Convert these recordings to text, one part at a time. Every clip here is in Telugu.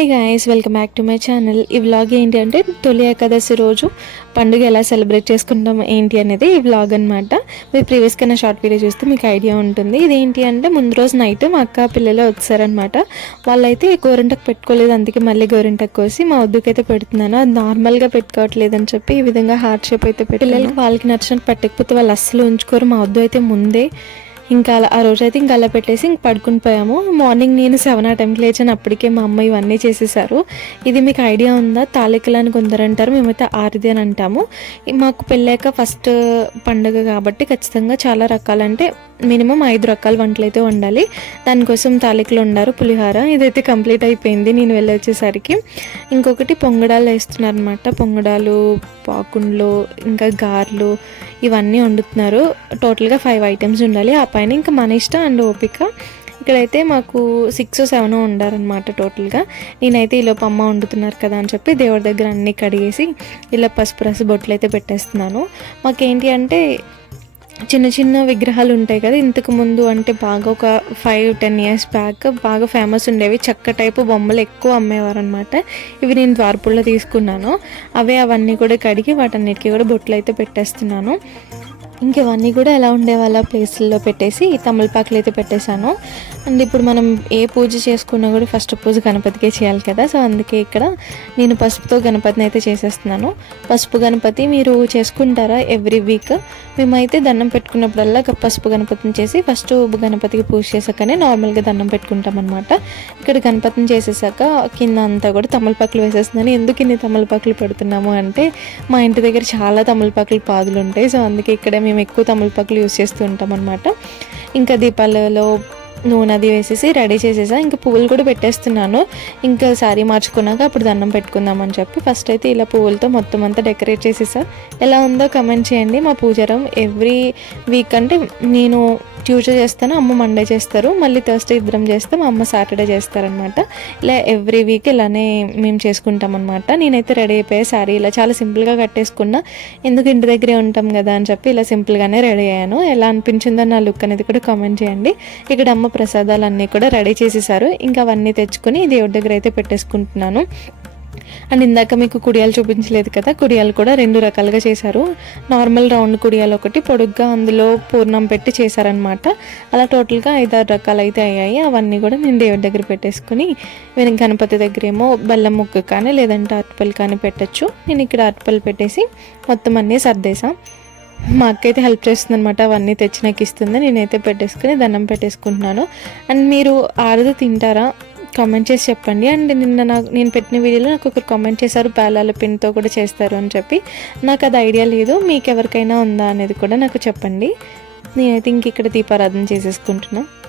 Hi guys welcome back to my channel ఈ వ్లాగ్ ఏంటి అంటే తొలి ఏకాదశి రోజు పండుగ ఎలా సెలబ్రేట్ చేసుకుంటాం ఏంటి అనేది ఈ వ్లాగ్ అనమాట మీరు ప్రీవియస్గా నా షార్ట్ వీడియో చూస్తే మీకు ఐడియా ఉంటుంది. ఇదేంటి అంటే ముందు రోజు నైట్ మా అక్క పిల్లలు వచ్చారనమాట వాళ్ళైతే గోరింటకు పెట్టుకోలేదు అందుకే మళ్ళీ గోరింటకు కోసి మా వద్దుకైతే పెడుతున్నాను. అది నార్మల్గా పెట్టుకోవట్లేదు అని చెప్పి ఈ విధంగా హార్ట్ షేప్ అయితే పెట్టి పిల్లలకి వాళ్ళకి నచ్చినట్టు పెట్టకపోతే వాళ్ళు అస్సలు ఉంచుకోరు. మా వద్దు అయితే ముందే ఇంకా అలా ఆ రోజైతే ఇంకా అలా పెట్టేసి ఇంక పడుకుని పోయాము. మార్నింగ్ నేను సెవెన్ ఆ టైంకి లేచాను. అప్పటికే మా అమ్మ ఇవన్నీ చేసేసారు. ఇది మీకు ఐడియా ఉందా? తాలికలు అని కొందరు అంటారు. మేమైతే ఆరిది అని అంటాము. మాకు పెళ్ళాక ఫస్ట్ పండుగ కాబట్టి ఖచ్చితంగా చాలా రకాలంటే మినిమం ఐదు రకాల వంటలు అయితే వండాలి. దానికోసం తాలికలు ఉండారు పులిహార. ఇదైతే కంప్లీట్ అయిపోయింది. నేను వెళ్ళి వచ్చేసరికి ఇంకొకటి పొంగడాలు వేస్తున్నారు అనమాట పొంగడాలు పాకుండ్లు ఇంకా గారెలు ఇవన్నీ వండుతున్నారు. టోటల్గా ఫైవ్ ఐటమ్స్ ఉండాలి. ఆ పైన ఇంకా మన ఇష్టం అండ్ ఓపిక. ఇక్కడైతే మాకు సిక్స్ సెవెన్ ఉండారనమాట టోటల్గా. నేనైతే ఈలోపు అమ్మ వండుతున్నారు కదా అని చెప్పి దేవుడి దగ్గర అన్నీ కడిగేసి ఇలా పసుపు రసి బొట్లు అయితే పెట్టేస్తున్నాను. మాకేంటి అంటే చిన్న చిన్న విగ్రహాలు ఉంటాయి కదా ఇంతకు ముందు అంటే బాగా ఒక ఫైవ్ టెన్ ఇయర్స్ బ్యాక్ బాగా ఫేమస్ ఉండేవి. చెక్క టైపు బొమ్మలు ఎక్కువ అమ్మేవారు అనమాట ఇవి నేను ద్వారపుల్లో తీసుకున్నాను. అవే అవన్నీ కూడా కడిగి వాటన్నిటికీ కూడా బొట్లు అయితే పెట్టేస్తున్నాను. ఇంకెవన్నీ కూడా ఎలా ఉండేవాళ్ళ ప్లేస్లో పెట్టేసి తమలపాకులు అయితే పెట్టేశాను. అండ్ ఇప్పుడు మనం ఏ పూజ చేసుకున్నా కూడా ఫస్ట్ పూజ గణపతికే చేయాలి కదా. సో అందుకే ఇక్కడ నేను పసుపుతో గణపతిని అయితే చేసేస్తున్నాను. పసుపు గణపతి మీరు చేసుకుంటారా ఎవ్రీ వీక్? మేమైతే దండం పెట్టుకున్నప్పుడల్లా పసుపు గణపతిని చేసి ఫస్ట్ గణపతికి పూజ చేసాకనే నార్మల్గా దండం పెట్టుకుంటాం అనమాట ఇక్కడ గణపతిని చేసేసాక కింద అంతా కూడా తమలపాకులు వేసేస్తున్నాను. ఎందుకు ఇన్ని తమలపాకులు పెడుతున్నాము అంటే మా ఇంటి దగ్గర చాలా తమలపాకులు పాదులు ఉంటాయి. సో అందుకే ఇక్కడ మేము ఎక్కువ తమలపాకులు యూస్ చేస్తూ ఉంటాం అనమాట ఇంకా దీపాలలో నూనె అది వేసేసి రెడీ చేసేసా. ఇంకా పువ్వులు కూడా పెట్టేస్తున్నాను. ఇంకా శారీ మార్చుకున్నాక అప్పుడు దండం పెట్టుకుందామని చెప్పి ఫస్ట్ అయితే ఇలా పువ్వులతో మొత్తం అంతా డెకరేట్ చేసేసా. ఎలా ఉందో కమెంట్ చేయండి. మా పూజారం ఎవ్రీ వీక్ అంటే నేను ట్యూస్డే చేస్తాను అమ్మ మండే చేస్తారు మళ్ళీ థర్స్డే ఇద్దరం చేస్తాం అమ్మ సాటర్డే చేస్తారనమాట. ఇలా ఎవ్రీ వీక్ ఇలానే మేము చేసుకుంటాం అనమాట నేనైతే రెడీ అయిపోయా శారీ ఇలా చాలా సింపుల్గా కట్టేసుకున్నా. ఎందుకు ఇంటి దగ్గరే ఉంటాం కదా అని చెప్పి ఇలా సింపుల్గానే రెడీ అయ్యాను. ఎలా అనిపించిందో నా లుక్ అనేది కూడా కామెంట్ చేయండి. ఇక్కడ అమ్మ ప్రసాదాలు అన్నీ కూడా రెడీ చేసేసారు. ఇంకా అవన్నీ తెచ్చుకొని దేవుడి దగ్గర అయితే పెట్టేసుకుంటున్నాను. అండ్ ఇందాక మీకు కుడియాలు చూపించలేదు కదా కుడియాలు కూడా రెండు రకాలుగా చేశారు. నార్మల్ రౌండ్ కుడియాలు ఒకటి పొడుగ్గా అందులో పూర్ణం పెట్టి చేశారనమాట అలా టోటల్గా ఐదారు రకాలు అయితే అయ్యాయి. అవన్నీ కూడా నేను దేవుడి దగ్గర పెట్టేసుకుని నేను గణపతి దగ్గర ఏమో బెల్లం ముక్క కానీ లేదంటే అరటిపల్లి కానీ పెట్టచ్చు. నేను ఇక్కడ అరటిపల్లి పెట్టేసి మొత్తం అన్నీ సర్దేశాను మా అక్క అయితే హెల్ప్ చేస్తుంది అనమాట అవన్నీ తెచ్చి నాకు ఇస్తుంది నేనైతే పెట్టేసుకుని దండం పెట్టేసుకుంటున్నాను. అండ్ మీరు ఆరుదు తింటారా? కామెంట్ చేసి చెప్పండి. అండ్ నిన్న నాకు నేను పెట్టిన వీడియోలో నాకు ఒకరు కామెంట్ చేశారు పేలాల పిన్తో కూడా చేస్తారు అని చెప్పి. నాకు అది ఐడియా లేదు మీకు ఎవరికైనా ఉందా అనేది కూడా నాకు చెప్పండి. నేనైతే ఇంక ఇక్కడ దీపారాధన చేసేసుకుంటున్నాను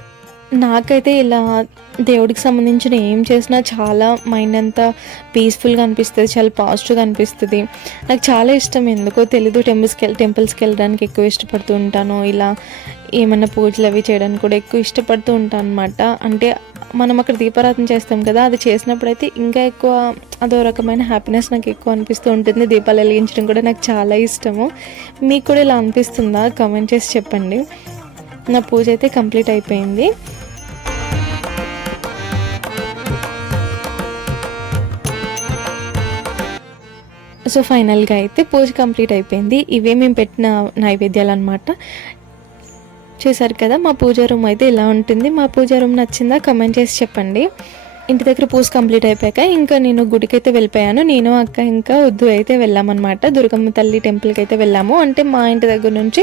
నాకైతే ఇలా దేవుడికి సంబంధించిన ఏం చేసినా చాలా మైండ్ అంతా పీస్ఫుల్గా అనిపిస్తుంది చాలా పాజిటివ్గా అనిపిస్తుంది. నాకు చాలా ఇష్టం ఎందుకో తెలీదు టెంపుల్స్కి వెళ్ళి టెంపుల్స్కి వెళ్ళడానికి ఎక్కువ ఇష్టపడుతూ ఉంటాను. ఇలా ఏమైనా పూజలు అవి చేయడానికి కూడా ఎక్కువ ఇష్టపడుతూ ఉంటాను అనమాట అంటే మనం అక్కడ దీపారాధన చేస్తాం కదా అది చేసినప్పుడు అయితే ఇంకా ఎక్కువ అదో రకమైన హ్యాపీనెస్ నాకు ఎక్కువ అనిపిస్తూ ఉంటుంది. దీపాలు వెలిగించడం కూడా నాకు చాలా ఇష్టము. మీకు కూడా ఇలా అనిపిస్తుందా? కమెంట్ చేసి చెప్పండి. నా పూజ అయితే కంప్లీట్ అయిపోయింది. సో ఫైనల్గా అయితే పూజ కంప్లీట్ అయిపోయింది. ఇవే మేము పెట్టిన నైవేద్యాలు అనమాట చూసారు కదా మా పూజ రూమ్ అయితే ఇలా ఉంటుంది. మా పూజ రూమ్ నచ్చిందా? కమెంట్ చేసి చెప్పండి. ఇంటి దగ్గర పూజ కంప్లీట్ అయిపోయాక ఇంకా నేను గుడికి అయితే వెళ్ళిపోయాను. నేను అక్క ఇంకా వద్దు అయితే వెళ్ళామన్నమాట. దుర్గమ్మ తల్లి టెంపుల్కి అయితే వెళ్ళాము. అంటే మా ఇంటి దగ్గర నుంచి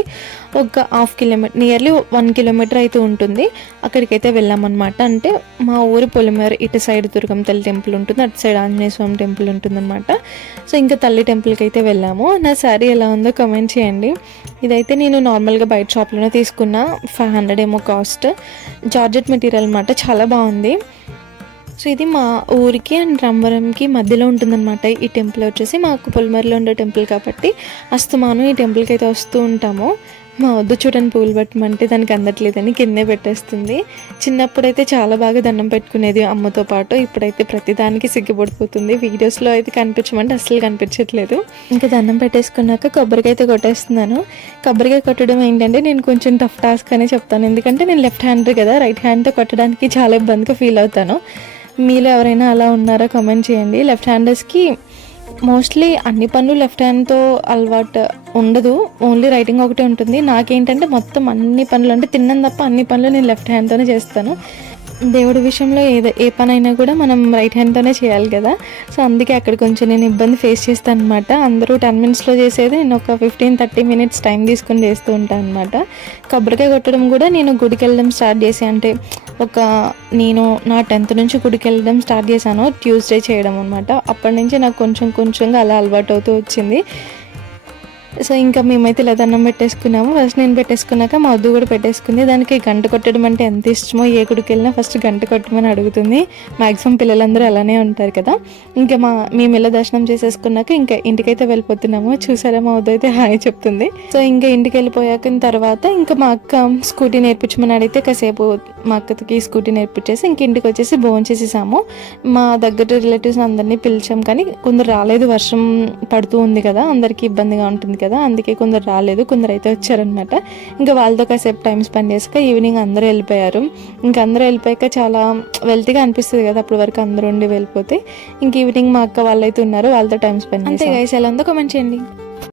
ఒక half kilometre nearly one kilometre అయితే ఉంటుంది. అక్కడికైతే వెళ్ళామన్నమాట. అంటే మా ఊరు పొలిమేర ఇటు సైడ్ దుర్గమ్మ తల్లి టెంపుల్ ఉంటుంది. అటు సైడ్ ఆంజనేయ స్వామి టెంపుల్ ఉంటుందన్నమాట. సో ఇంకా తల్లి టెంపుల్కి అయితే వెళ్ళాము. నా శారీ ఎలా ఉందో కమెంట్ చేయండి. ఇదైతే నేను నార్మల్గా బయట షాప్లోనే తీసుకున్న ఫైవ్ హండ్రెడ్ ఏమో కాస్ట్ జార్జెట్ మెటీరియల్ అనమాట చాలా బాగుంది. సో ఇది మా ఊరికి అండ్ రంవరంకి మధ్యలో ఉంటుందన్నమాట. ఈ టెంపుల్ వచ్చేసి మాకు పొలిమేరలో ఉండే టెంపుల్ కాబట్టి అస్తమానం ఈ టెంపుల్కి అయితే వస్తూ ఉంటాము. మా వద్దు చూడండి పూలు పెట్టమంటే దానికి అందట్లేదని కిందే పెట్టేస్తుంది. చిన్నప్పుడైతే చాలా బాగా దండం పెట్టుకునేది అమ్మతో పాటు. ఇప్పుడైతే ప్రతిదానికి సిగ్గుపడిపోతుంది. వీడియోస్లో అయితే కనిపించమంటే అస్సలు కనిపించట్లేదు. ఇంకా దండం పెట్టేసుకున్నాక కొబ్బరికాయ అయితే కొట్టేస్తున్నాను. కొబ్బరికాయ కొట్టడం ఏంటంటే నేను కొంచెం టఫ్ టాస్క్ అనే చెప్తాను. ఎందుకంటే నేను లెఫ్ట్ హ్యాండ్ కదా. రైట్ హ్యాండ్తో కొట్టడానికి చాలా ఇబ్బందిగా ఫీల్ అవుతాను. మీలో ఎవరైనా అలా ఉన్నారా కమెంట్ చేయండి. లెఫ్ట్ హ్యాండర్స్కి మోస్ట్లీ అన్ని పనులు లెఫ్ట్ హ్యాండ్తో అలవాటు ఉండదు. ఓన్లీ రైటింగ్ ఒకటే ఉంటుంది. నాకేంటంటే మొత్తం అన్ని పనులు అంటే తిన్నాను తప్ప అన్ని పనులు నేను లెఫ్ట్ హ్యాండ్తోనే చేస్తాను. దేవుడి విషయంలో ఏదో ఏ పనైనా కూడా మనం రైట్ హ్యాండ్తోనే చేయాలి కదా. సో అందుకే అక్కడ కొంచెం నేను ఇబ్బంది ఫేస్ చేస్తాను అనమాట అందరూ టెన్ మినిట్స్లో చేసేది నేను ఒక ఫిఫ్టీన్ థర్టీ మినిట్స్ టైం తీసుకుని చేస్తూ ఉంటాను అనమాట కొబ్బరికాయ కొట్టడం కూడా నేను గుడికి వెళ్ళడం స్టార్ట్ చేసి అంటే ఒక నేను నా టెన్త్ నుంచి గుడికి వెళ్ళడం స్టార్ట్ చేశాను ట్యూస్డే చేయడం అనమాట అప్పటి నుంచి నాకు కొంచెం కొంచెంగా అలా అలవాటు అవుతూ వచ్చింది. సో ఇంకా మేమైతే ఇలా దండం పెట్టేసుకున్నాము. ఫస్ట్ నేను పెట్టేసుకున్నాక మా వద్దు కూడా పెట్టేసుకుంది. దానికి గంట కొట్టడం అంటే ఎంత ఇష్టమో ఏ గుడికి వెళ్ళినా ఫస్ట్ గంట కొట్టమని అడుగుతుంది. మ్యాక్సిమం పిల్లలందరూ అలానే ఉంటారు కదా. ఇంకా మా మేము ఇలా దర్శనం చేసేసుకున్నాక ఇంకా ఇంటికైతే వెళ్ళిపోతున్నాము. చూసారా మా వద్దు అయితే హాయ్ చెప్తుంది. సో ఇంకా ఇంటికి వెళ్ళిపోయాక తర్వాత ఇంకా మా అక్క స్కూటీ నేర్పించమని అడిగితే కాసేపు మా అక్కకి స్కూటీ నేర్పించేసి ఇంక ఇంటికి వచ్చేసి భోజనం చేసేసాము. మా దగ్గర రిలేటివ్స్ అందరినీ పిలిచాం కానీ కొందరు రాలేదు. వర్షం పడుతూ ఉంది కదా అందరికీ ఇబ్బందిగా ఉంటుంది. కదా అందుకే కొందరు రాలేదు కొందరు అయితే వచ్చారనమాట. ఇంకా వాళ్ళతో కాసేపు టైం స్పెండ్ చేసాక ఈవినింగ్ అందరూ వెళ్ళిపోయారు. ఇంకా అందరూ వెళ్ళిపోయాక చాలా వెల్తీగా అనిపిస్తుంది కదా అప్పటి వరకు అందరూ ఉండి వెళ్ళిపోతే. ఇంక ఈవినింగ్ మా అక్క వాళ్ళైతే ఉన్నారు వాళ్ళతో టైం స్పెండ్ అంతే గైస్ ఎలా ఉందో కమెంట్ చేయండి.